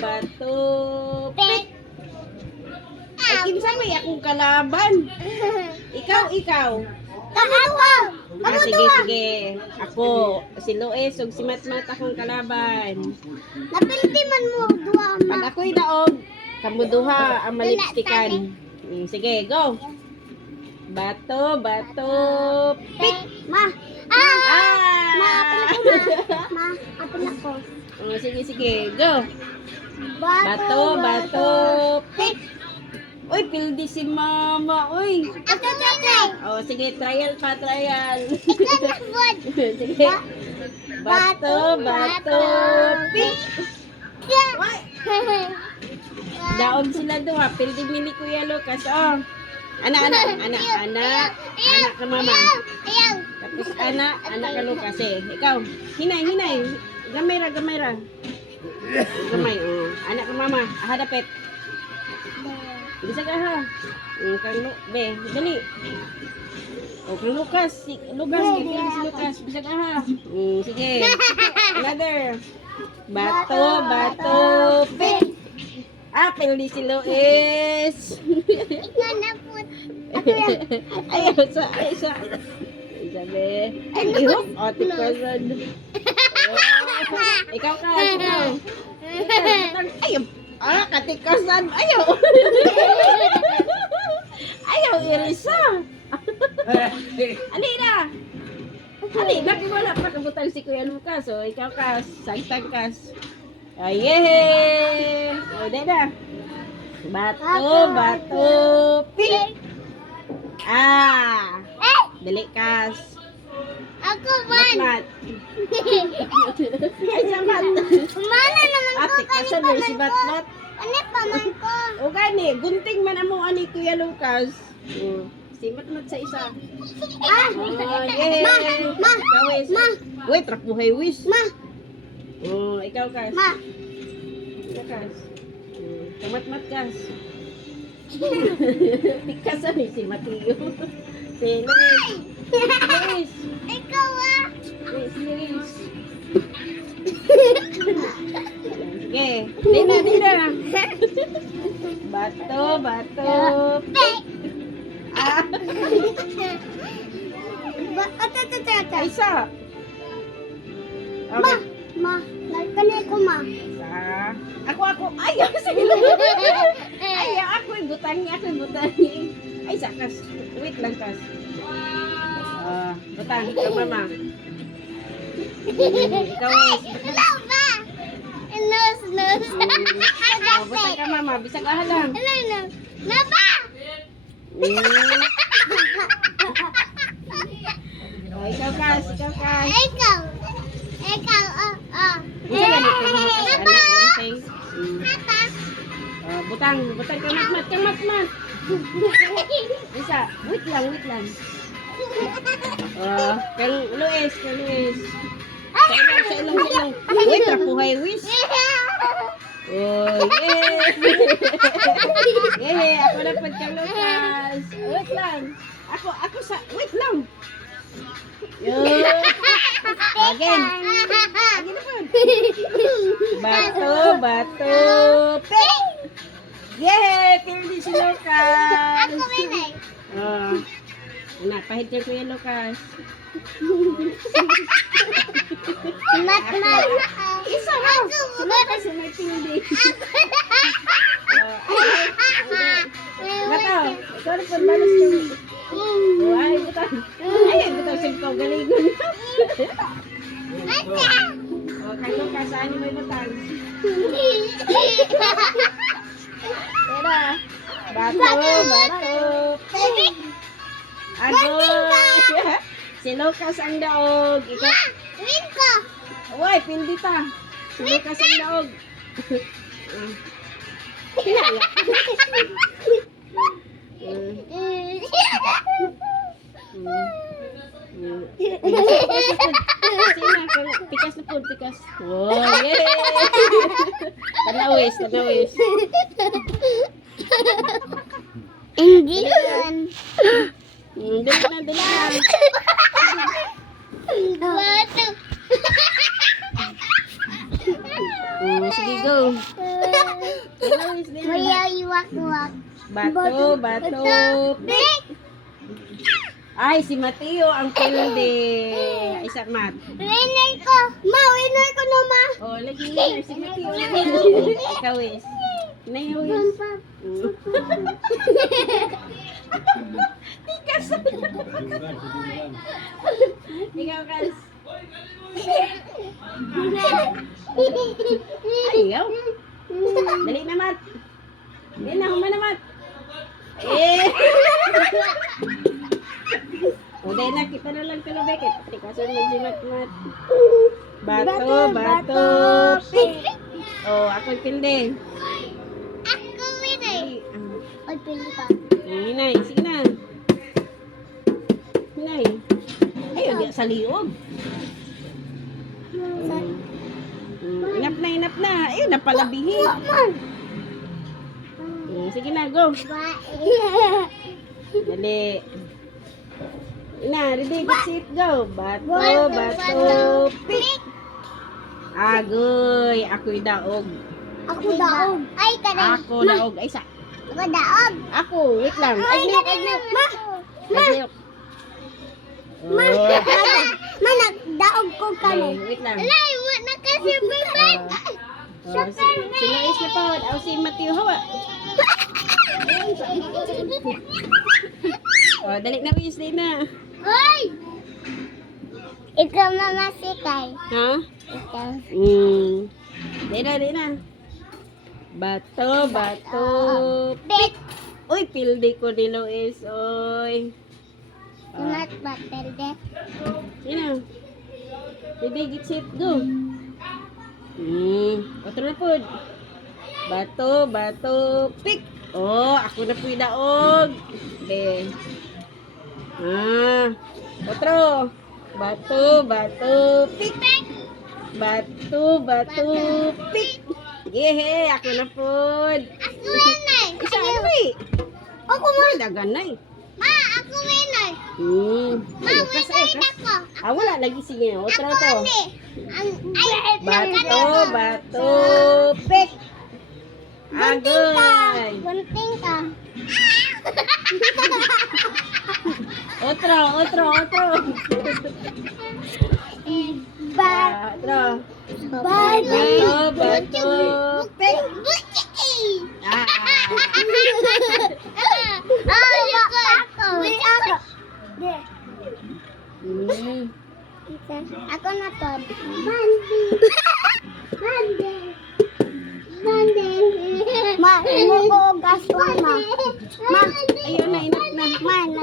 bato, pik. Ay, kinsa may akong kalaban. Ikaw. Sige. Ako, si Loes ug si Matmat akong kalaban. Napilti man mo duwa ma. Pag ako'y daog, kamuduha ang malipstikan. Sige, go. Bato, pik. Ma. Ma, apil ako. Sige, go. Bato, pik. Uy, pildi si mama, uy. Sige, trial. Ikaw na bod. Sige. Bato, pik. Uy, daog sila doon, pildi mini Kuya Lucas, oh. Anak ka mama. Ayaw. Tapos anak ka Lucas eh. Ikaw, hinay. Gamay ra. Gamay, oh. Anak ka mama, hadapet. Bisa ka ha? Be, dali. Kang Lucas, si Lucas, bisa ka ha? Sige. Another. Bato, pik. Apel di si Loes. Ikaw na bod. Ayaw sa. Sabi. Ihop, tikasan. Ikaw ka. Ayaw. Katikasan. Ayaw. Ayaw, Irisa. Alina. Wala pa kabutang si Kuya Lucas. So, ikaw ka. Sagtag kas. Yehey! Udah. Bato, pik. Dali kas. Ako man. Mat. Ay, samat. Mana naman ko Ate, kasan mo si Batmat? Ano pa man ko? O gani, gunting man amo ani Kuya Lucas. Si Matmat sa isa. Yehey! Kawis. Wait, rapuhay wis. Ikaw kas. Ikaw kas. Kamat kas. Pikasan si Mateo. Si Luis. Ikaw Si Luis. Sige. Dina. Bato, pik. Isa. Okay. Nagkanay ko ma. Ako. Ayaw, sige. Ayaw, ako'y butangi. Ay, sakas. Wait lang, kas. Butang, ikaw, mama. Ikaw, Hello ba? Nose. butang ka, mama. Bisag ahalang. Hello. Na ba? Ikaw, kas. Ikaw. Bisa ganit ka mga kas. Na ba? Anak, gunting. Papa. Butang ka, matmat. Bisa. Wait lang. Kang Luis. Sa ilang. Wait, rapuhay wis. Yehey, ako na pag kang Lucas. Wait lang. Ako sa, wait lang. Again na po. Bato, pik. Yehey, pildi si Lucas. Ako winay. Pahit ko yung Lucas. Matmat. Isa mo. Lucas yung may pildi. Bato, ikaw na po balas yung... Ay, butang. Butang simkaw galigon. Kang Lucas, saan yung may butang? Bato, pik. Si Lucas ang daog. Ikaw. Win ko. Uy, pildi ta. Si Lucas ang daog. Pikas. Oh, yay! Tanawis. Hindi yan. Dala. Bato. Sige, go. Luis, din. Mayaw iwak-wak. Bato, bato, pick. Ay, si Mateo ang pilde. Isa, Mat. Winner ko. Ma, winner ko no, ma. Oh, lagi winner si Mateo. Ikaw, Wis. Hinay, Wis. Tikas. Ikaw, Kas. Ayaw. Dali na, Mat. Dali na, humana na, Mat. Eh. O, dahil na, kita na lang pala, Becket. Tikasan mo si Mat, Mat. Bato, bato, pick. Oh, ako pilde. Ako winner. Ay, pili ka. Hinay, sige na. Hinay. Ayaw, di sa liog. Inap na. Ayun, napalabihin. Sige na, go. Dali. Ina, ready, get set, go. Bato, bato, pick. Agoy, ako'y daog. Ako daog. Ay, kanay. Ako daog. Ay, sa. Ako daog. Ako, wait lang. Ay, kanay na. Ma. Ayok. Ma. Ma, nagdaog ko kanay. Wait lang. Alay, wala na kasi bibig. Si Lois na po. O si Matthew hawa. O, dali na, Luis, dali na. Hoy! Ikaw mamasikay. Ha? Ikaw. Dali na. Bato, bato, Pick. uy, pildi ko ni Lois, oy. Not battle de. Sino? Ready, get set, go. Otro na po. Bato, bato, pick. Oh, ako na po yung daog. Be. Otro. Bato, bato, pick. Bato, bato, pick. Yehe, ako na po. Ako winner. Isa, ano ba eh? Ako mo. Dagan na eh. Ma, ako winner. Ma, Ayun, kas, winner ako. wala lagi sige. Otro to. Ang ay, Bato, bato, pick. Agoy. Bunting ka. Otro. Otro. Bato, bato, pick. Ah. Ako na to. Mande. Ma, mo ko gas ma. Ma, Ayun na, inat na. ma, na